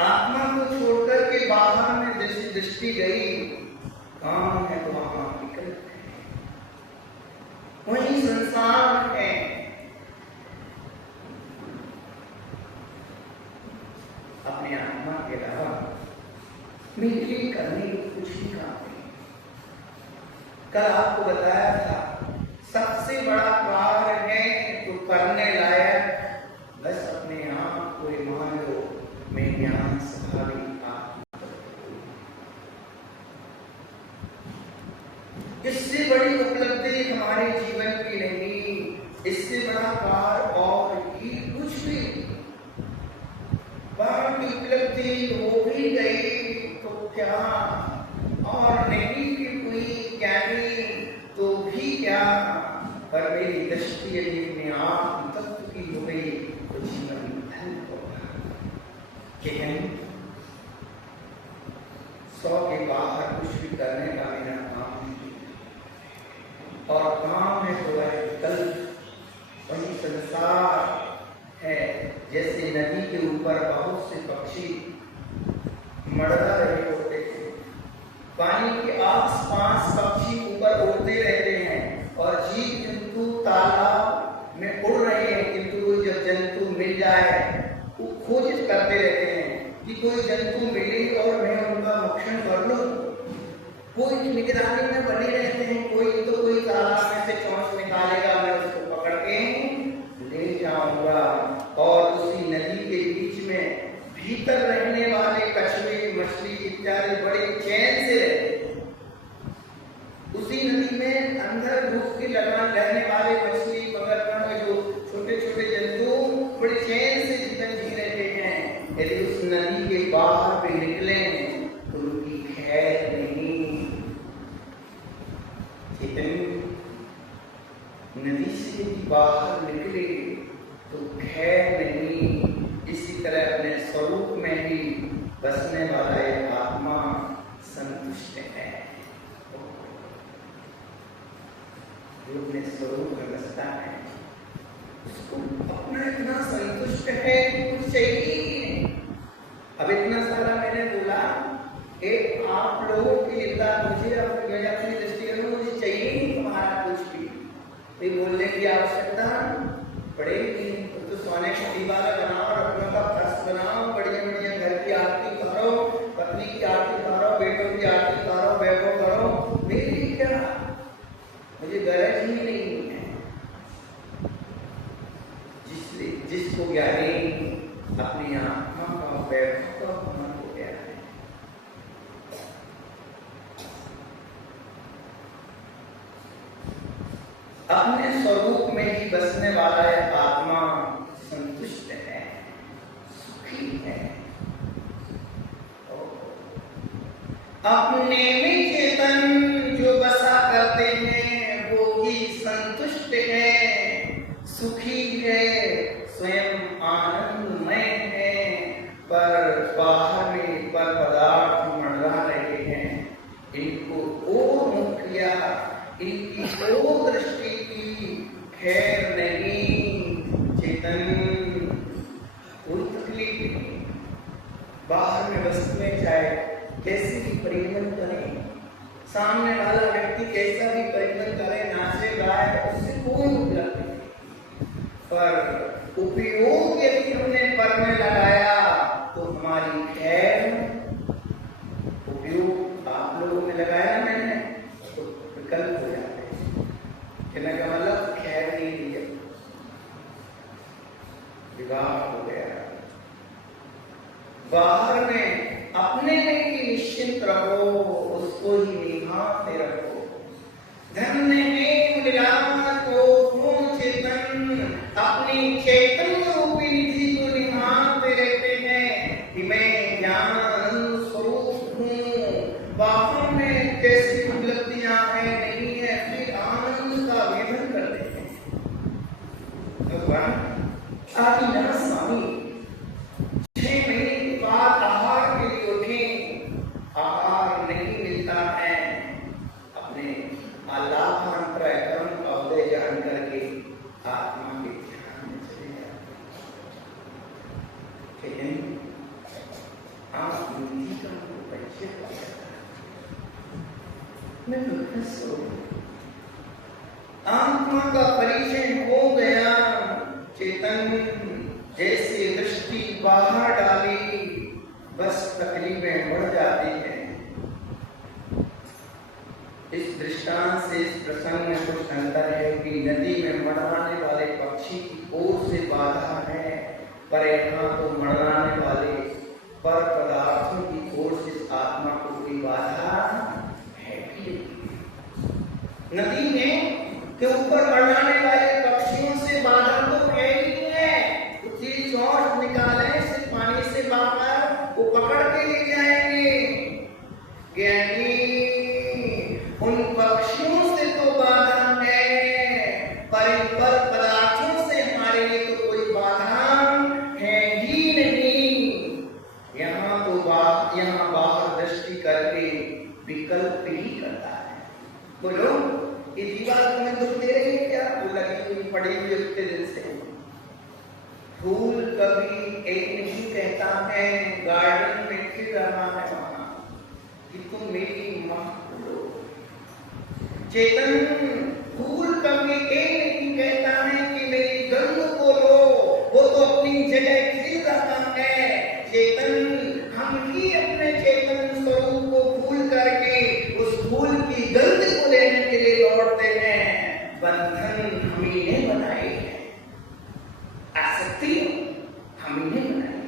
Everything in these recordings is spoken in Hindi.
आत्मा को छोड़कर के बाहर में दृष्टि गई, काम है तो वहां विकल्प है, वही संसार है। अपने आत्मा के अलावा मेरे लिए करने को कुछ भी काम नहीं। कल आपको बताया था सबसे बड़ा कार्य है तो करने लायक बस अपने आप को मान लो, मैं ज्ञान स्वाभाविक आत्मा। इससे बड़ी उपलब्धि हमारे जीवन की नहीं, इससे बड़ा कार्य और भी कुछ भी। बाहर की उपलब्धि हो भी गई तो क्या, और नहीं भी कोई ज्ञानी तो भी क्या, पर मेरी दृष्टि यदि अपने आप तत्व की हो गई तो जीवन धन होगा। लेकिन 100 के बाहर कुछ भी करने का मेरा काम नहीं, और काम है तो वह विकल्प, वही संसार है। जैसे नदी के ऊपर बहुत से पक्षी मंडरा रहे होते हैं, पानी के आसपास पक्षी ऊपर उड़ते रहते हैं और जीव जंतु तालाब में उड़ रहे हैं, किंतु जब जंतु मिल जाए वो खोज करते रहते हैं कि कोई जंतु मिले और मैं उनका भक्षण कर लूं। कोई निगरानी में बने रहते हैं, कोई तालाब में से चोंच निकालेगा, मैं उसको पकड़ के ले जाऊंगा। और उसी नदी के बीच में भीतर रहने वाले कछुए, मछली इत्यादि बड़े चैन से रहते हैं। उसी नदी में अंदर डूब के रहने वाले मछली, मगरमच्छ, जो छोटे छोटे जंतु बड़े चैन से जीवन जी रहे हैं। यदि उस नदी के बाहर पे निकले तो उनकी खैर नहीं। इतनी नदी से बाहर निकले तो खैर नहीं। इसी तरह अपने स्वरूप में ही बसने वाला एक आत्मा संतुष्ट है। जो अपने स्वरूप में बसता है उसको अपना इतना संतुष्ट है कि कुछ चाहिए ही नहीं। अब इतना सारा मैंने बोला, एक आप लोगों की चिंता मुझे अपनी दृष्टि अपने स्वरूप में ही बसने वाला यह आत्मा संतुष्ट है, सुखी है। अपने में चेतन जो बसा करते हैं वो ही संतुष्ट है, सुखी है, स्वयं आनंदमय है। पर बाहर में पर पदार्थ मंडरा रहे हैं, इनको और मुख किया, इनकी और दृष्टि की खैर नहीं। चेतन कोई तकलीफ नहीं, बाहर में वस्तुएं चाहे कैसे भी परिवर्तन करें, सामने वाला व्यक्ति कैसा भी परिवर्तन करे, नाचे गाए, उससे कोई मतलब नहीं। पर उपयोग यदि हमने पर में लगाया तो हमारी खैर, उपयोग आप लोगों ने लगाया ना मैंने, तो विकल्प हो जाते हैं। कहने का मतलब खैर नहीं दिया, विवाह हो गया। बाहर में अपने में ही निश्चिंत रहो, उसको ही निभाते रहो। धन्य है निरामय को चेतन, अपनी चेतन रूपी निधि को निभाते रहते हैं कि मैं ज्ञान स्वरूप हूँ। बाहर में कैसी उपलब्धियां हैं नहीं है, फिर आनंद का वेदन करते हैं। भगवान आदिनाथ स्वामी 6 महीने के बाद आहार के लिए उठे, आहार नहीं मिलता है, अपने आलापांतर कर्म का उदय जान करके आत्मा के ध्यान में चले जाते। लेकिन आप बुद्धि का परिचय पाया, मैं दुख सो आत्मा का परिचय हो गया। चेतन जैसे दृष्टि बाहर डाली, बस तकलीफें बढ़ जाती हैं। इस दृष्टांत से इस प्रसंग में कुछ अंतर है कि नदी में मंडराने वाले पक्षी की ओर से बाधा है, पर यहाँ तो मंडराने वाले पर पदार्थों की ओर से आत्मा को कोई बाधा है भी नहीं। नदी में के ऊपर मंडराने वाले पक्षियों से बाधा तो है ही नहीं है। चोट निकाले से पानी से बाहर वो पकड़ के ले जाएंगे। ज्ञानी उन पक्षियों से तो बाधा है, पर इन पर पदार्थों से हमारे लिए तो कोई बाधा है ही नहीं। यहाँ तो यहाँ बाहर दृष्टि करके विकल्प ही करता है। बोलो ये दीवार तुम्हें दुख दे रही है क्या? वो लगी हुई पड़ी हुई उसके दिल से। फूल कभी एक नहीं कहता है गार्डन में खिल रहा है वहां कि तुम मेरी मां हो। चेतन फूल कभी एक नहीं कहता है कि मेरी गंध को लो, वो तो अपनी जगह खिल रहा है। चेतन हम ही अपने चेतन स्वरूप को भूल करके उस फूल की गंध को लेने के लिए लौटते हैं। बंधन हम ही ने बनाए हैं, आसक्ति हम ही ने बनाई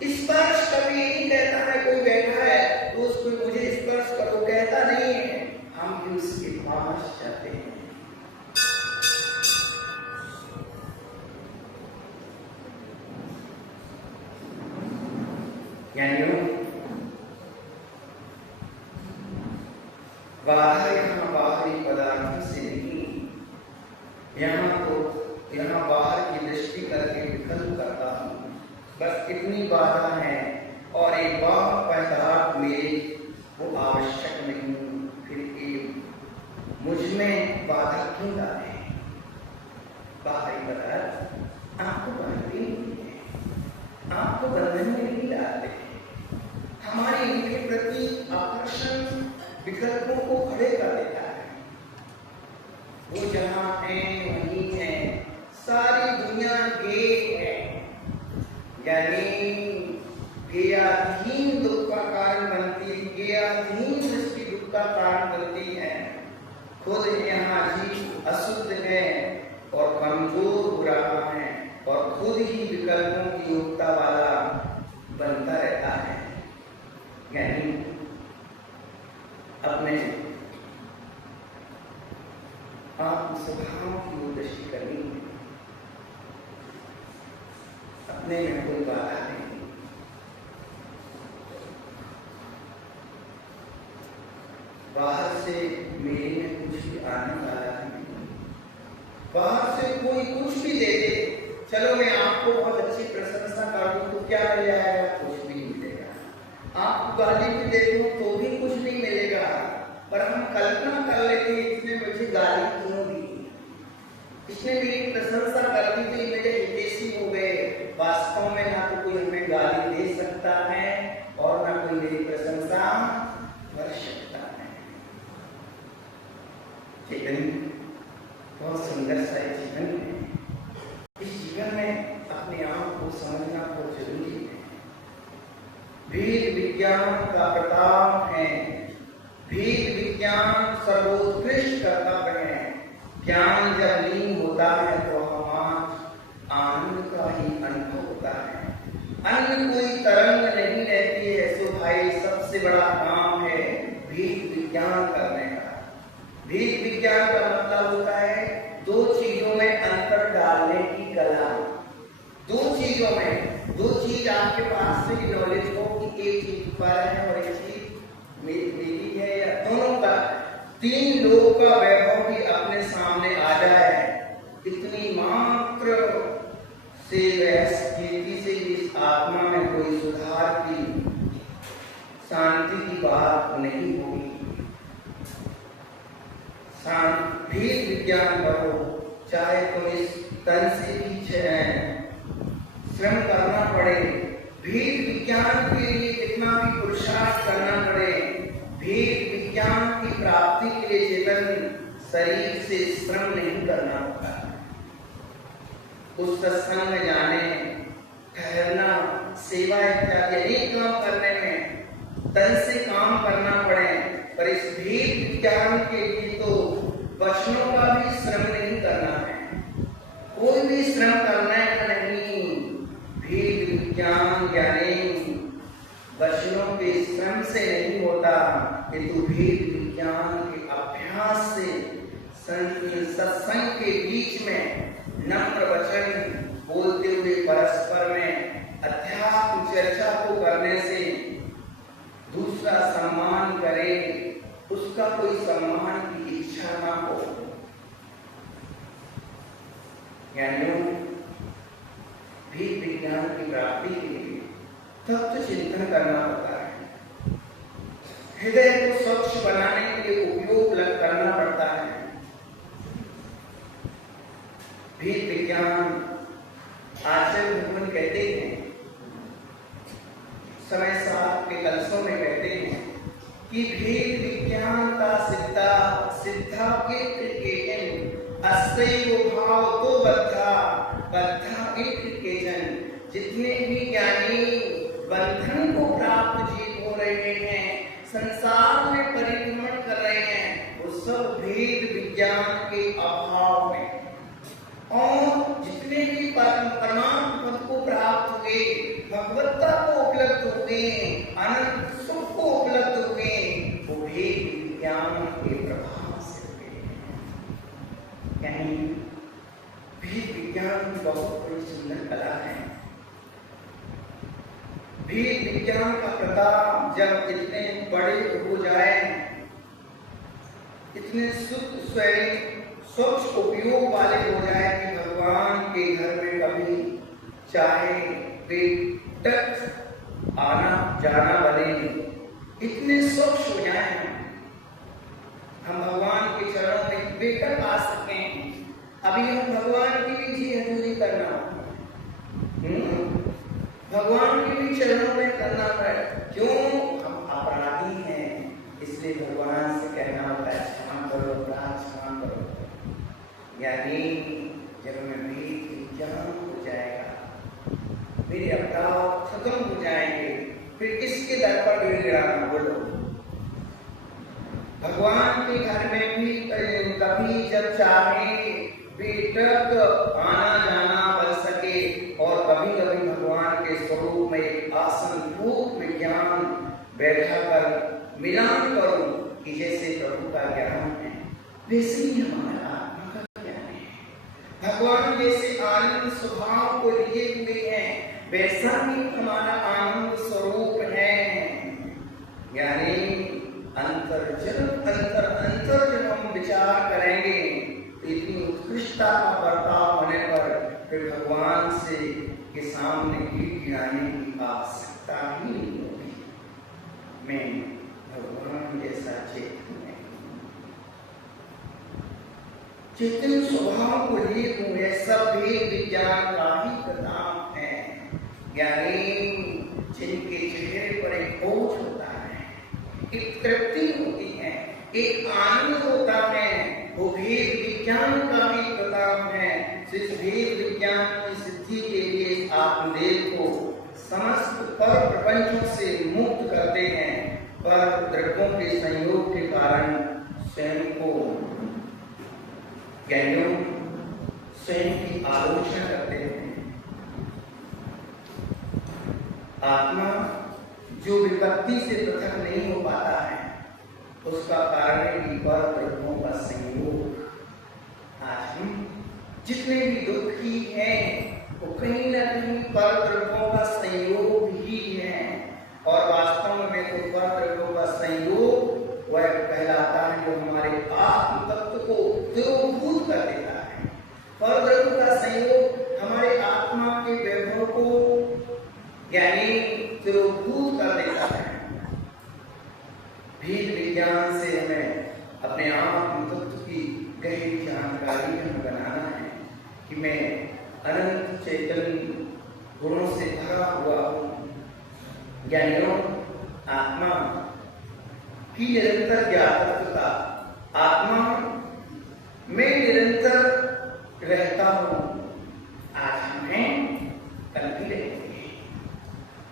है। स्पर्श कभी नहीं कहता है, कोई बैठा है तो उसको मुझे स्पर्श करो कहता नहीं है, हम भी उसके पास जाते हैं। बाधा यहाँ बाहरी पदार्थों से नहीं, यहाँ बाहर की दृष्टि करके विकल्प करता हूँ, बस इतनी बाधा है। और एक बाहर पदार्थ मेरे वो आवश्यक नहीं, फिर एक मुझ में बाधा क्यों डाले? बाहरी पदार्थ आपको बांधते नहीं है, आपको बंधन में नहीं डालते। हमारे इनके प्रति आकर्षण विकल्पों को खड़े कर देता है। वो जहां है वहीं है, सारी दुनिया गे है, यानी गेयाधीन दुख का कारण बनती है, गेयाधीन दृष्टि दुख का कारण बनती है। खुद यहाँ जीव अशुद्ध है और कमजोर हो रहा है और खुद ही विकल्पों की योग्यता वाला बनता रहता है। अपने स्वभाव की ओर दृष्टि करनी है। अपने में कोई बाधा नहीं। बाहर से मेरे में कुछ भी आने वाला नहीं। बाहर से कोई कुछ भी दे दे, चलो मैं आपको बहुत अच्छी प्रशंसा कर दूं तो क्या मिल जाएगा? कुछ भी नहीं मिलेगा। आपको गाली भी दे दूं तो भी कुछ नहीं मिलेगा। पर हम कल्पना कर लेते हैं इसने मुझे गाली क्यों दी, इसने मेरी प्रशंसा कर दी तो ये मेरे हितैषी हो गए। वास्तव में ना तो कोई हमें गाली दे सकता है और ना कोई मेरी प्रशंसा कर सकता है। जीवन बहुत सुंदर सा जीवन है। इस जीवन में अपने आप को समझना बहुत जरूरी है। वेद विज्ञान का प्रताप है, वेद विज्ञान सर्वोत्कृष्ट कर्तव्य है। ज्ञान जब लीन होता है तो हमारा आनंद का ही अनुभव होता है। अन्य कोई तरंग नहीं रहती है। सो भाई सबसे बड़ा काम है वेद विज्ञान करने का। वेद विज्ञान का मतलब होता है दो चीजों में अंतर डालने की कला। दो चीजों में, दो चीज आपके पास से नॉलेज हो कि एक चीज पर है और एक चीज मेरी है, या दोनों का, तीन लोगों का वैभव भी अपने सामने आ जाए, इतनी मात्र से स्थिति से इस आत्मा में कोई सुधार की, शांति की बात नहीं होगी। वेद विज्ञान करो, चाहे तो इस तन से भी श्रम करना पड़े, वेद विज्ञान के लिए कितना भी पुरुषार्थ करना पड़े, वेद विज्ञान की प्राप्ति के लिए चेतन शरीर से श्रम नहीं करना होता। उस सत्संग में जाने, ठहरना, सेवा इत्यादि अनेक काम करने में तन से काम करना पड़े, पर इस वेद विज्ञान के लिए तो वचनों का भी श्रम नहीं करना है। कोई भी श्रम करना है नहीं। वेद विज्ञान ज्ञाने वचनों के श्रम से नहीं होता, किंतु वेद विज्ञान के अभ्यास से, सत्संग के बीच में नम्र वचन बोलते हुए परस्पर में अध्यात्म चर्चा को करने से दूसरा सम्मान करे, उसका कोई सम्मान की इच्छा ना हो। ज्ञानियों वेद विज्ञान की प्राप्ति के लिए तत्व चिंतन करना होता है। हृदय को स्वच्छ बनाने के लिए उपयोग करना पड़ता है। वेद विज्ञान आचार्य भगवान कहते हैं, समय साथ के कलशों में कहते हैं कि वेद विज्ञान का सिद्धा अस्सैव भाव तो बद्धा के जन। जितने भी ज्ञानी बंधन को प्राप्त जीव हो रहे हैं, संसार में परिभ्रमण कर रहे हैं, वो सब वेद विज्ञान के अभाव में। और जितने भी परमात्म पद को प्राप्त हुए, भगवत्ता को उपलब्ध हुए, अनंत सुख को उपलब्ध हुए, वो वेद विज्ञान के प्रभाव से हुए। यानी वेद विज्ञान बहुत बड़ी सुंदर कला है। वेद विज्ञान का प्रताप जब इतने बड़े हो जाए, इतने शुद्ध स्वच्छ उपयोग वाले हो जाए कि भगवान के घर में कभी चाहे बेटक आना जाना बने, इतने स्वच्छ हो जाए, हम भगवान के चरणों में बेटक आ सकें। अभी हम भगवान की भी जी हजूरी करना, भगवान के भी चरणों में करना है। क्यों? हम अपराधी हैं, इसलिए भगवान से कहना होता है क्षमा करो, अपराध क्षमा करो। यानी जब मैं वेद विज्ञान हो जाएगा, मेरे अपराध खत्म हो जाएंगे, फिर किसके दर पर गिड़गिड़ाना? बोलो। भगवान के घर में भी कभी जब चाहे बेटक आना जाना बन सके, और कभी कभी भगवान के स्वरूप में आसन रूप में ज्ञान बैठा कर मिलान करूं कि जैसे प्रभु का ज्ञान है, वैसे ही हमारा वैसा ही हमारा आनंद स्वरूप है। यानी अंतर जब हम विचार करेंगे तो इतनी उत्कृष्टता का बर्ताव होने पर फिर भगवान से के सामने गीत गिराने की आवश्यकता ही नहीं होगी। मैं भगवान जैसा चेतन नहीं, चेतन स्वभाव को लिए हूँ। यह सब भी विज्ञान का ही प्रताप है। यानी जिनके चेहरे पर एक ओझ होता है, एक तृप्ति होती है, एक आनंद होता है, वो भेद विज्ञान का ही प्रताप है। इस भेद विज्ञान की सिद्धि के लिए आत्मदेव को समस्त पर प्रपंचों से मुक्त करते हैं, पर द्रव्यों के संयोग के कारण स्वयं को ज्ञानियों स्वयं की आलोचना करते हैं। आत्मा जो विपत्ति से पृथक नहीं हो पाता है, उसका कारण है कि पर द्रव्यों का संयोग। आज हम जितने भी दुखी हैं वो कहीं न कहीं पर द्रव्यों का संयोग ही है। और वास्तव में तो पर द्रव्यों का संयोग वह कहलाता है जो हमारे आत्म तत्व को तिरोभूत कर देता है। पर द्रव्य का संयोग हमारे आत्मा के वैभव को यानी तिरोभूत कर देता है। भेद विज्ञान से हमें अपने आत्म तत्व की गहरी जानकारी हमें बनाना है कि मैं अनंत चेतन गुणों से भरा हुआ हूँ। ज्ञानियों, आत्मा की निरंतर ज्ञातता, आत्मा में निरंतर रहता हूँ। आज हमें कल भी रहेंगे,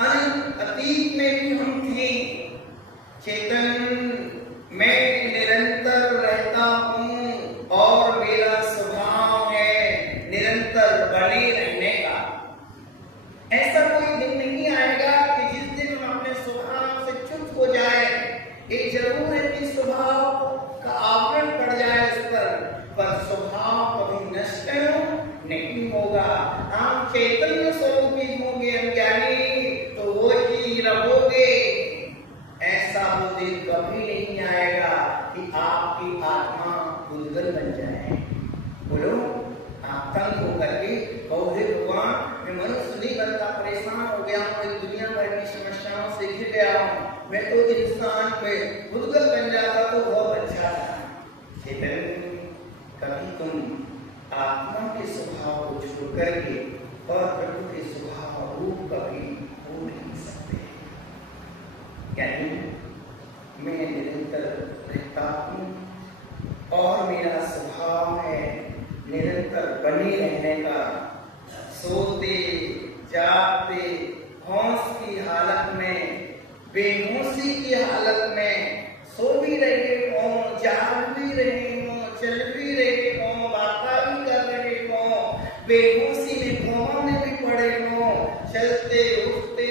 अनंत अतीत में भी हम थे। चेतन में निरंतर रहता हूँ और मेरा स्वभाव है निरंतर बने रहने का। ऐसा कोई दिन नहीं आएगा कि जिस दिन हम अपने स्वभाव से च्युत हो जाए। ये जरूर है कि स्वभाव का आवरण पड़ जाए उस पर स्वभाव कभी नष्ट नहीं होगा। हम चैतन्य स्वरूपी होंगे, अज्ञानी तो वो ही रहोगे। ऐसा वो दिन कभी नहीं आएगा कि आपकी आत्मा बुद्धल बन जाए। बोलो, आप तंग होकर के कहोगे भगवान मैं मनुष्य नहीं बनता, परेशान हो गया हूँ, इस दुनिया भर की समस्याओं से घिर गया हूँ, मैं तो इंसान पे बुद्धल बन जाता तो बहुत अच्छा था। चेतन, कभी तुम आत्मा के स्वभाव को छोड़ करके और प्रभु के स्वभाव रूप कभी हो नहीं सकते। यानी मैं निरंतर रहता हूँ और मेरा स्वभाव है निरंतर बने रहने का। सोते जागते होश की हालत में, बेहोशी की हालत में, सो भी रहे हो, जाग भी रहे हो, चल भी रहे हो, वार्ता भी कर रहे हो, बेहोशी में कोमा में भी पड़े हो, चलते उठते